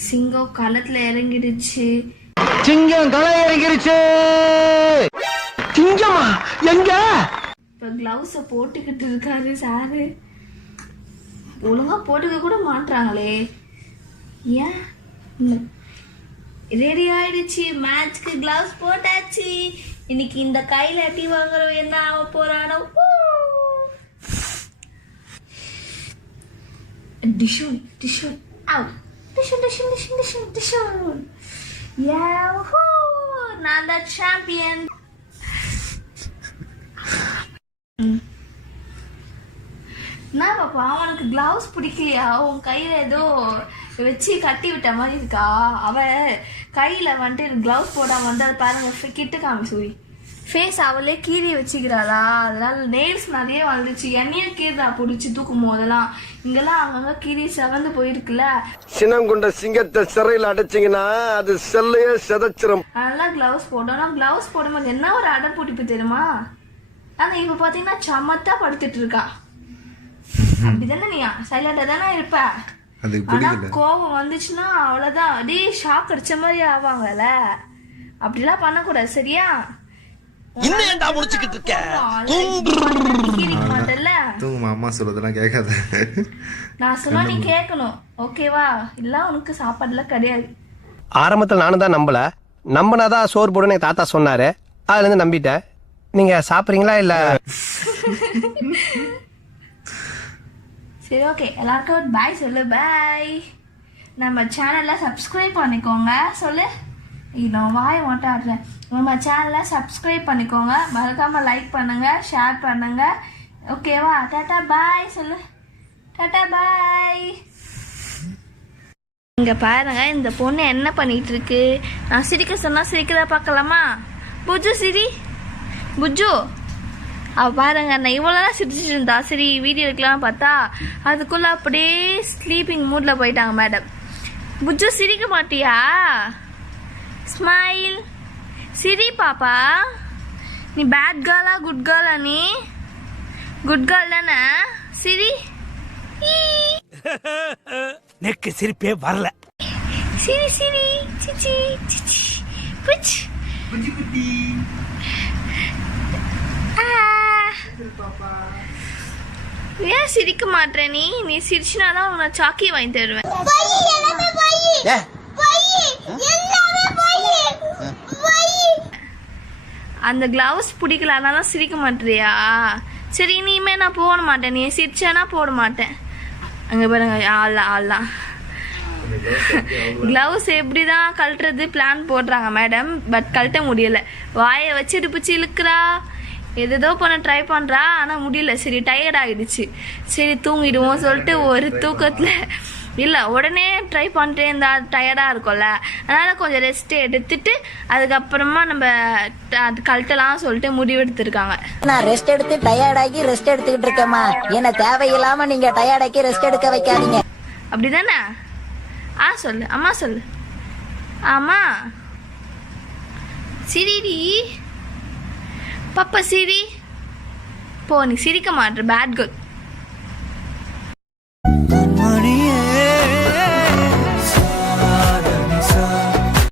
சிங்கம் களத்துல இறங்கிடுச்சு. சிங்கம் களை இறங்கிடுச்சு. சிங்கமா எங்க? இப்ப கிளவுஸ போட்டுக்கிட்டு இருக்காரு சாரு. ஒழுங்கா போட்டுக்க கூட மாட்டாங்களே. ஏன்? ரெடி ஆயிடுச்சு. மேட்ச்க்கு கிளவுஸ் போட்டாச்சு. இன்னைக்கு இந்த கையில அடி வாங்குறோம். என்ன ஆக போறானோ. டிஷு டிஷு ஆவ் டிஷு டிஷு டிஷு டிஷு டிஷு. யாஹூ, நான் தான் சாம்பியன். என்ன பாப்பா, அவனுக்கு கிளவுஸ் பிடிக்கலையா? உன் கையில ஏதோ வச்சு கட்டி விட்ட மாதிரி இருக்கா? அவ கையில வந்துட்டு கிளவுஸ் போடாம வந்து அதை பாருங்க கிட்ட காமிச்சு ஃபேஸ் அவளே கீறி வச்சுக்கிறாளா? அதனால நெயில்ஸ் நிறைய வந்துச்சு. என்னைய கீறா பிடிச்சி தூக்கும் போதெல்லாம் இங்கெல்லாம் அங்கங்க கீறி செவந்து போயிருக்குல்ல. சினங்குண்ட சிங்கத்தை சிறையில் அடைச்சிங்கன்னா அது செல்லையே செதச்சிரும். அதனால கிளவுஸ் போடணும். கிளவுஸ் போடும்போது என்ன ஒரு அடை பிடிப்பு தெரியுமா? ஆனா இப்ப பாத்தீங்கன்னா சமத்தா படுத்துட்டு இருக்கா. அப்படிதானே? நீ சைலண்டா தானே இருப்ப. ஆனா கோபம் வந்துச்சுன்னா அவ்வளவுதான், அப்படியே ஷாக் அடிச்ச மாதிரி ஆவாங்கல்ல. அப்படிலாம் பண்ணக்கூடாது, சரியா? அம்மா சொல்றதெல்லாம் கேட்காத. நான் சொன்னா நீ கேட்கணும், ஓகேவா? இல்ல உனக்கு சாப்பாடுலாம் கிடையாது. ஆரம்பத்தில் நானும் தான் நம்பல. நம்பினாதான் சோறு போடுன்னு எங்க தாத்தா சொன்னாரு. அதுல இருந்து நம்பிட்டேன். நீங்க சாப்பிடுறீங்களா இல்ல? சரி, ஓகே. எல்லாருக்கும் பாய் சொல்லு. பாய். நம்ம சேனலை சப்ஸ்கிரைப் பண்ணிக்கோங்க. சொல்லு. நான் வாய மாட்டாடுறேன். நம்ம சேனலை சப்ஸ்கிரைப் பண்ணிக்கோங்க. மறக்காம லைக் பண்ணுங்க, ஷேர் பண்ணுங்க, ஓகேவா? டாடா பாய் சொல்லு. டாடா பாய். இங்க பாருங்க, இந்த பொண்ணு என்ன பண்ணிட்டு இருக்கு. நான் சிரிக்க சொன்னா சிரிக்கிறத பார்க்கலாமா? புஜு சிரி. புஜு அவ பாருங்க, நான் இவ்வளோதான் சிரிச்சிட்டு இருந்தா. சரி வீடியோ எடுக்கலாம் பார்த்தா அதுக்குள்ள அப்படியே ஸ்லீப்பிங் மூட்ல போயிட்டாங்க மேடம். புஜு சிரிக்க மாட்டியா? ஸ்மைல். சிரி பாப்பா. நீ பேட் கேர்ளா குட் கேர்ளா? நீ குட் கேர்ள் தானே? சிரி. நெக்கு சிரிப்பே வரல. சிரி சிரி சிச்சி சிச்சி புச் புஜி புட்டி. ஏன் சிரிக்க மாட்டே நீ? நீ சிரிச்சினாதான் உனக்கு சாக்கி வாங்கி தருவேன். அந்த கிளவுஸ் பிடிக்கல, அதனால சிரிக்க மாட்டியா? சரி, இனிமே நான் போட மாட்டேன். நீ சிரிச்சேன்னா போட மாட்டேன். அங்க பாருங்க, ஆள்லாம் கிளவுஸ் எப்படிதான் கழட்டுறது பிளான் போடுறாங்க மேடம். பட் கழட்ட முடியல. வாயை வச்சு இடுப்பிச்சு இழுக்கிறா, எதோ பண்ண ட்ரை பண்றா, ஆனா முடியல. சரி, டயர்ட் ஆயிடுச்சு. சரி தூங்கிடுவோம் சொல்லிட்டு ஒரு தூக்கத்துல இல்ல, உடனே ட்ரை பண்ணிட்டே இருந்தா டயர்டா இருக்கும்ல. அதனால கொஞ்சம் ரெஸ்ட் எடுத்துட்டு அதுக்கப்புறமா நம்ம கழட்டலாம் சொல்லிட்டு முடிவெடுத்திருக்காங்க. நான் ரெஸ்ட் எடுத்து டயர்டாகி ரெஸ்ட் எடுத்துக்கிட்டு இருக்கேம்மா. என்ன தேவையில்லாம நீங்க டயர்டாக்கி ரெஸ்ட் எடுக்க வைக்காதீங்க. அப்படிதானே? சொல்லு அம்மா, சொல்லு ஆமா. சிரிடி பாப்பா, சிரி போ. நீ சிரிக்க மாட்டேற, பேட் கேர்ள்.